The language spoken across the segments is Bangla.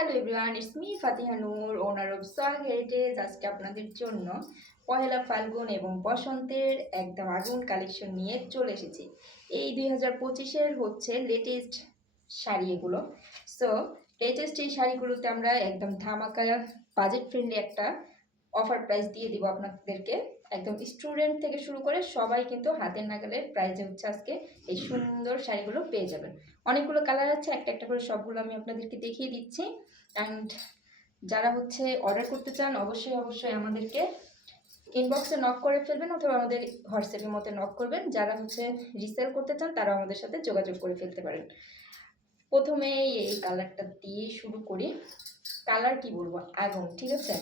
Hello everyone it's me Fatiha Noor owner of Swag Heritage আজকে আপনাদের জন্য পহেলা ফাল্গুন এবং বসন্তের একদম আগুন কালেকশন নিয়ে চলে এসেছি। এই দুই হাজার পঁচিশের হচ্ছে লেটেস্ট শাড়ি এগুলো। সো লেটেস্ট এই শাড়িগুলোতে আমরা একদম ধামাকা বাজেট ফ্রেন্ডলি একটা অফার প্রাইস দিয়ে দিব আপনাদেরকে। একদম স্টুডেন্ট থেকে শুরু করে সবাই কিন্তু হাতের নাগালের প্রাইসে হচ্ছে আজকে এই সুন্দর শাড়িগুলো পেয়ে যাবেন। অনেকগুলো কালার আছে, একটা একটা করে সবগুলো আমি আপনাদেরকে দেখিয়ে দিচ্ছি। অ্যান্ড যারা হচ্ছে অর্ডার করতে চান, অবশ্যই অবশ্যই আমাদেরকে ইনবক্সে নক করে ফেলবেন অথবা আমাদের হোয়াটসঅ্যাপের মধ্যে নক করবেন। যারা হচ্ছে রিসেল করতে চান তারা আমাদের সাথে যোগাযোগ করে ফেলতে পারেন। প্রথমে এই কালারটা দিয়ে শুরু করি। কালার কি বলব? আগুন, ঠিক আছে?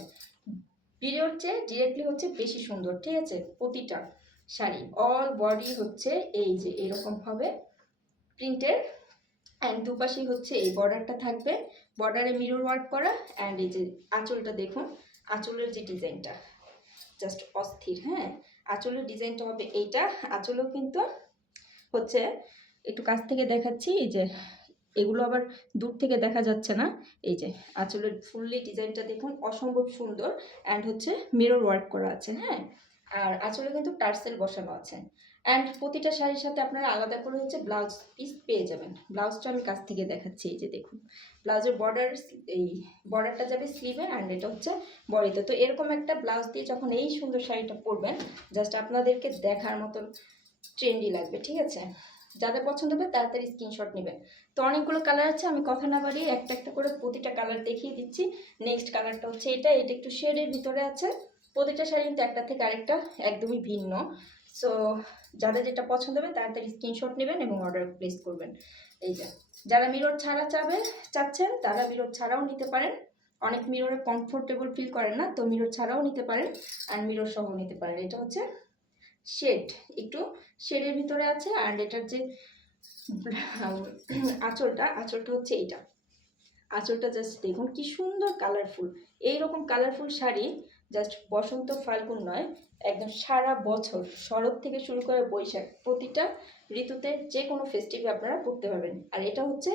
ভিডিওর চেয়ে ডিরেক্টলি হচ্ছে বেশি সুন্দর, ঠিক আছে? প্রতিটা শাড়ি অল বডি হচ্ছে এই যে এরকম হবে প্রিন্টের অ্যান্ড দুপাশেই হচ্ছে এই বর্ডারটা থাকবে। বর্ডারে মিরর ওয়ার্ক করা অ্যান্ড এই যে আঁচলটা দেখুন, আঁচলের যে ডিজাইনটা জাস্ট অস্থির হ্যাঁ? আঁচলের ডিজাইনটা হবে এইটা। আঁচলও কিন্তু হচ্ছে, একটু কাছ থেকে দেখাচ্ছি, এই যে এগুলো আবার দূর থেকে দেখা যাচ্ছে না। এই যে আঁচলের ফুললি ডিজাইনটা দেখুন, অসম্ভব সুন্দর। অ্যান্ড হচ্ছে মিরর ওয়ার্ক করা আছে হ্যাঁ? আর আঁচলে কিন্তু টার্সেল বসানো আছে। অ্যান্ড প্রতিটা শাড়ির সাথে আপনারা আলাদা করে হচ্ছে ব্লাউজ পিস পেয়ে যাবেন। ব্লাউজটা আমি কাছ থেকে দেখাচ্ছি, এই যে দেখুন। ব্লাউজের বর্ডার এই বর্ডারটা যাবে স্লিভে অ্যান্ড এটা হচ্ছে বডিতে। তো এরকম একটা ব্লাউজ দিয়ে যখন এই সুন্দর শাড়িটা পরবেন জাস্ট আপনাদেরকে দেখার মতন ট্রেন্ডি লাগবে, ঠিক আছে? যাদের পছন্দ হবে তাড়াতাড়ি স্ক্রিনশট নেবেন। তো অনেকগুলো কালার আছে, আমি কথা না বাড়িয়ে একটা একটা করে প্রতিটা কালার দেখিয়ে দিচ্ছি। নেক্সট কালারটা হচ্ছে এটা এটা একটু শেডের ভিতরে আছে। প্রতিটা শাড়ি কিন্তু একটা থেকে আরেকটা একদমই ভিন্ন। সো যাদের যেটা পছন্দ হবে তাড়াতাড়ি স্ক্রিনশট নেবেন এবং অর্ডার প্লেস করবেন। এই যে, যারা মিরর ছাড়া চাবে, চাচ্ছেন, তারা মিরর ছাড়াও নিতে পারেন। অনেক মিররে কমফোর্টেবল ফিল করেন না, তো মিরর ছাড়াও নিতে পারেন আর মিরর সহ নিতে পারেন। এটা হচ্ছে শেড একটু শেডের ভিতরে আছে আর এটার যে আঁচলটা আঁচলটা হচ্ছে এইটা। আঁচলটা জাস্ট দেখুন, কি সুন্দর কালারফুল এইরকম কালারফুল শাড়ি জাস্ট বসন্ত ফাল্গুন নয় একদম সারা বছর শরৎ থেকে শুরু করে বৈশাখ প্রতিটা ঋতুতে যে কোনো ফেস্টিভে আপনারা করতে পারবেন। আর এটা হচ্ছে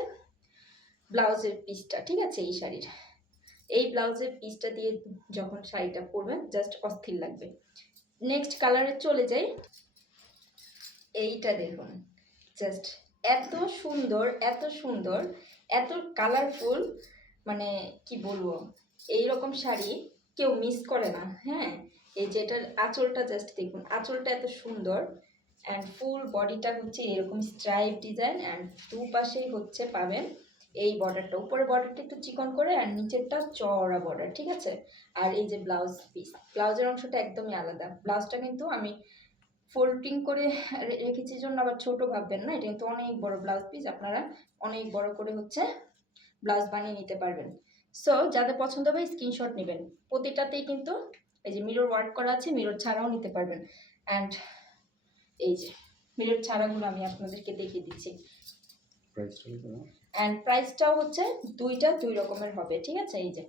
ব্লাউজের পিসটা, ঠিক আছে, এই শাড়ির। এই ব্লাউজের পিসটা দিয়ে যখন শাড়িটা পরবেন জাস্ট অস্থির লাগবে। নেক্সট কালারে চলে যাই। এইটা দেখুন। জাস্ট এত সুন্দর এত সুন্দর, এত কালারফুল মানে কি বলব? এই রকম শাড়ি কেউ মিস করে না হ্যাঁ? এই যে এটার আঁচলটা জাস্ট দেখুন, আঁচলটা এত সুন্দর অ্যান্ড ফুল বডিটা হচ্ছে এরকম স্ট্রাইপ ডিজাইন অ্যান্ড দুপাশেই হচ্ছে পাবেন এই বর্ডারটা উপরে বর্ডারটা একটু চিকন করে আর নিচেরটা চওড়া বর্ডার ঠিক আছে? আর এই যে ব্লাউজ পিস ব্লাউজের অংশটা একদমই আলাদা। ব্লাউজটা কিন্তু আমি ফোল্ডিং করে রেখেছি জন্য, আবার ছোট ভাববেন না, এটা কিন্তু অনেক বড় ব্লাউজ পিস আপনারা অনেক বড় করে হচ্ছে ব্লাউজ বানিয়ে নিতে পারবেন। সো যাদের পছন্দ হবে স্ক্রিনশট নেবেন। প্রতিটাতেই কিন্তু এই যে মিরর ওয়ার্ক করা আছে মিরর ছাড়াও নিতে পারবেন। অ্যান্ড এই যে মিরর ছাড়াগুলো আমি আপনাদেরকে দেখিয়ে দিচ্ছি। অ্যান্ড প্রাইসটাও হচ্ছে দুইটা দুই রকমের হবে ঠিক আছে? এই যে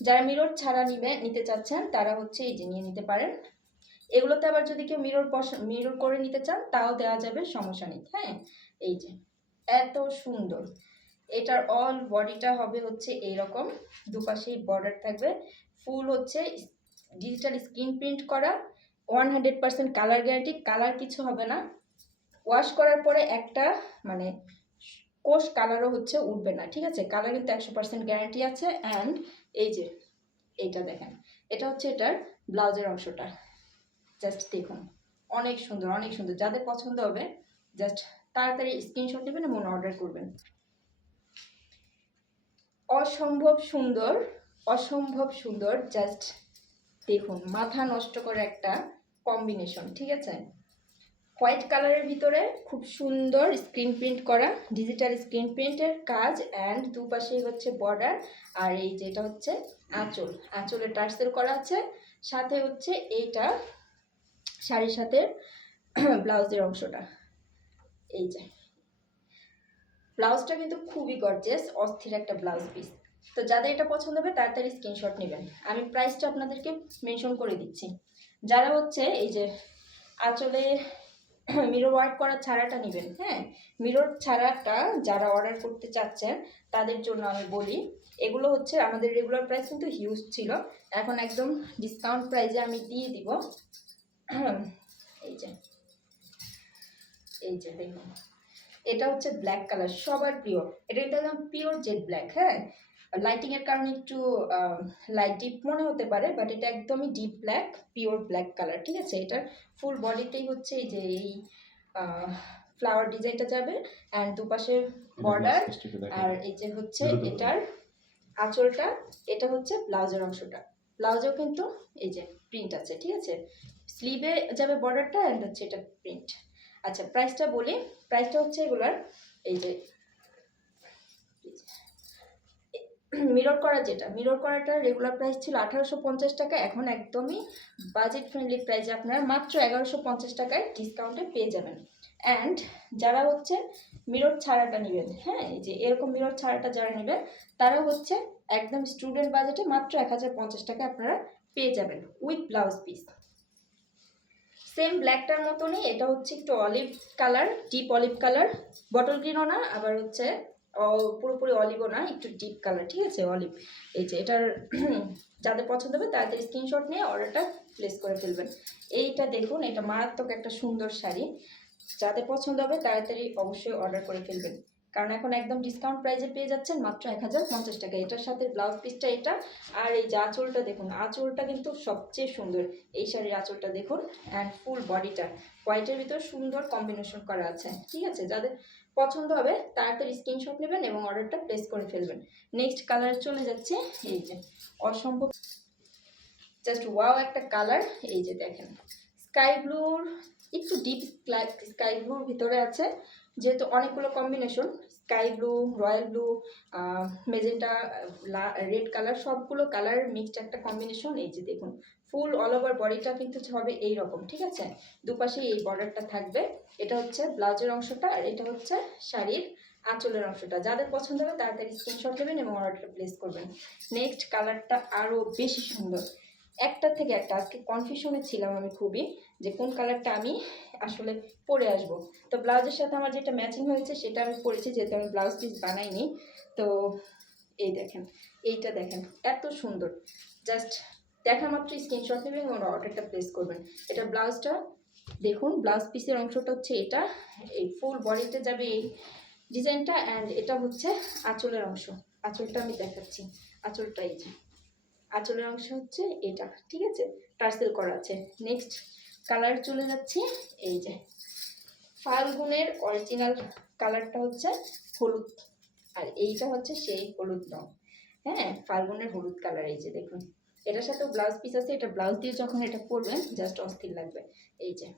যারা মিরর ছাড়া নিবে নিতে চাচ্ছেন তারা হচ্ছে এই যে নিয়ে নিতে পারেন। এগুলোতে আবার যদি কেউ মিরর মিরর করে নিতে চান তাও দেওয়া যাবে সমস্যা নেই হ্যাঁ? এই যে এত সুন্দর। এটার অল বডিটা হবে হচ্ছে এইরকম। দুপাশেই বর্ডার থাকবে। ফুল হচ্ছে ডিজিটাল স্ক্রিন প্রিন্ট করা one hundred percent colour guarantee colour কিছু হবে না। ওয়াশ করার পরে একটা মানে কোষ কালারও হচ্ছে উঠবে না, ঠিক আছে? কালার কিন্তু একশো পার্সেন্ট গ্যারান্টি আছে অ্যান্ড এই যে, এইটা দেখেন, এটা হচ্ছে এটার ব্লাউজের অংশটা। জাস্ট দেখুন, অনেক সুন্দর অনেক সুন্দর। যাদের পছন্দ হবে জাস্ট তাড়াতাড়ি স্ক্রিনশট নেবেন এবং অর্ডার করবেন। অসম্ভব সুন্দর অসম্ভব সুন্দর জাস্ট দেখুন, মাথা নষ্ট করে একটা কম্বিনেশন ঠিক আছে? হোয়াইট কালারের ভিতরে খুব সুন্দর স্ক্রিন প্রিন্ট করা ডিজিটাল স্ক্রিন প্রিন্টের কাজ অ্যান্ড দুপাশেই হচ্ছে বর্ডার আর এই যেটা হচ্ছে আঁচল। আঁচলে টার্সেল করা আছে, সাথে হচ্ছে এইটা শাড়ির সাথে ব্লাউজের অংশটা। এই যে। ব্লাউজটা কিন্তু খুবই গর্জেস অস্থির একটা ব্লাউজ পিস তো যাদের এটা পছন্দ হবে তাড়াতাড়ি স্ক্রিনশট নেবেন। আমি প্রাইসটা আপনাদেরকে মেনশন করে দিচ্ছি। যারা হচ্ছে এই যে আঁচলে মিরর ওয়ার্ক করা ছাড়াটা নেবেন হ্যাঁ? মিরর ছাড়াটা যারা অর্ডার করতে চাচ্ছেন, তাদের জন্য আমি বলি, এগুলো হচ্ছে আমাদের রেগুলার প্রাইস কিন্তু হিউজ ছিল। এখন একদম ডিসকাউন্ট প্রাইসে আমি দিয়ে দিব। এই যে এই যে দেখুন। এটা হচ্ছে ব্ল্যাক কালার সবার প্রিয় এটা একদম পিওর জেড ব্ল্যাক হ্যাঁ? লাইটিং এর কারণে একটু লাইট ডিপ মনে হতে পারে বাট এটা একদমই deep black pure black colour ঠিক আছে? এটার ফুল বডিতেই হচ্ছে এই যে এই ফ্লাওয়ার ডিজাইনটা যাবে অ্যান্ড দুপাশে বর্ডার আর এই যে হচ্ছে। এটার আঁচলটা এটা হচ্ছে ব্লাউজের অংশটা। ব্লাউজেও কিন্তু এই যে প্রিন্ট আছে ঠিক আছে? স্লিভে যাবে বর্ডারটা অ্যান্ড হচ্ছে এটা প্রিন্ট আচ্ছা প্রাইসটা বলি প্রাইসটা হচ্ছে এগুলার এই যে মিরর করা যেটা মিরর করাটা রেগুলার প্রাইস ছিল আঠারোশো পঞ্চাশ টাকা, এখন একদমই বাজেট ফ্রেন্ডলি প্রাইসে আপনারা মাত্র এগারোশো পঞ্চাশ টাকায় ডিসকাউন্টে পেয়ে যাবেন। অ্যান্ড যারা হচ্ছে মিরর ছাড়াটা নেবেন হ্যাঁ এই যে এরকম মিরর ছাড়াটা যারা নেবেন, তারা হচ্ছে একদম স্টুডেন্ট বাজেটে মাত্র এক হাজার পঞ্চাশ টাকা আপনারা পেয়ে যাবেন উইথ ব্লাউজ পিস সেম ব্ল্যাকটার মতনই, এটা হচ্ছে একটু olive colour deep olive colour bottle গ্রিনও না, আবার হচ্ছে পুরোপুরি অলিভও না, একটু ডিপ কালার ঠিক আছে? অলিভ এই যে এটার যাদের পছন্দ হবে তাদের স্ক্রিনশট নিয়ে অর্ডারটা প্লেস করে ফেলবেন। এইটা দেখুন, এটা মারাত্মক একটা সুন্দর শাড়ি। যাদের পছন্দ হবে তাড়াতাড়ি অবশ্যই অর্ডার করে ফেলবেন। কারণ এখন একদম ডিসকাউন্ট প্রাইসে পেয়ে যাচ্ছেন মাত্র এক হাজার পঞ্চাশ টাকা। এটার সাথে ব্লাউজ পিসটা এটা, আর এই যে আঁচলটা দেখুন, আঁচলটা কিন্তু সবচেয়ে সুন্দর। এই শাড়ির আঁচলটা দেখুন অ্যান্ড ফুল বডিটা হোয়াইটের ভিতর সুন্দর কম্বিনেশন করা আছে, ঠিক আছে? যাদের পছন্দ হবে, তাড়াতাড়ি স্ক্রিনশট নেবেন এবং অর্ডারটা প্লেস করে ফেলবেন। নেক্সট কালার চলে যাচ্ছে, এই যে, অসম্ভব। জাস্ট ওয়াও একটা কালার এই যে দেখেন। স্কাই ব্লুর একটু ডিপ স্কাই ব্লুর ভিতরে আছে, যেহেতু অনেকগুলো combination sky blue royal blue magenta red colour সবগুলো কালার মিক্সড একটা কম্বিনেশন এই যে দেখুন ফুল অল ওভার বডিটা কিন্তু হবে এই রকম ঠিক আছে? দুপাশে এই বর্ডারটা থাকবে, এটা হচ্ছে ব্লাউজের অংশটা আর এটা হচ্ছে শাড়ির আঁচলের অংশটা। যাদের পছন্দ হবে তাড়াতাড়ি স্ক্রিনশট নেবেন এবং অর্ডারটা প্লেস করবেন। নেক্সট কালারটা আরও বেশি সুন্দর। একটা থেকে একটা, আজকে কনফিউশনে ছিলাম আমি খুবই যে কোন কালারটা আমি আসলে পরে আসব। তো ব্লাউজের সাথে আমার যেটা ম্যাচিং হয়েছে সেটা আমি পরেছি, যেহেতু আমি ব্লাউজ পিস বানাইনি। তো এই দেখেন, এইটা দেখেন, এত সুন্দর। জাস্ট দেখা মাত্র স্ক্রিনশট নেবেন এবং অর্ডারটা প্লেস করবেন। এটা ব্লাউজটা, দেখুন ব্লাউজ পিসের অংশটা হচ্ছে এটা, এই ফুল বডিতে যাবে এই ডিজাইনটা অ্যান্ড এটা হচ্ছে আঁচলের অংশ। আঁচলটা আমি দেখাচ্ছি। আঁচলটা এই যে। আঁচলের অংশ হচ্ছে এটা, ঠিক আছে? টার্সেল করা আছে। নেক্সট কালার চলে যাচ্ছে এই যে। ফাল্গুনের অরিজিনাল কালারটা হচ্ছে হলুদ। আর এইটা হচ্ছে সেই হলুদ রং। হ্যাঁ ফাল্গুনের হলুদ কালার এই যে দেখুন। এটার সাথে ব্লাউজ পিস আছে, এটা ব্লাউজ দিয়ে যখন এটা পরবেন জাস্ট অস্থির লাগবে। এই যে।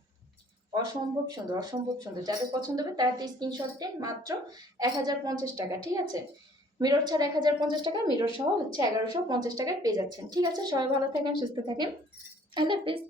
অসম্ভব সুন্দর অসম্ভব সুন্দর। যাদের পছন্দ হবে তাড়াতাড়ি স্ক্রিনশট দিন মাত্র এক হাজার পঞ্চাশ টাকা, ঠিক আছে? মিরর ছাড়া এক হাজার পঞ্চাশ টাকা মিরর সহ হচ্ছে এগারোশো পঞ্চাশ টাকায় পেয়ে যাচ্ছেন। ঠিক আছে, সবাই ভালো থাকেন, সুস্থ থাকেন। আল্লাহ হাফিজ।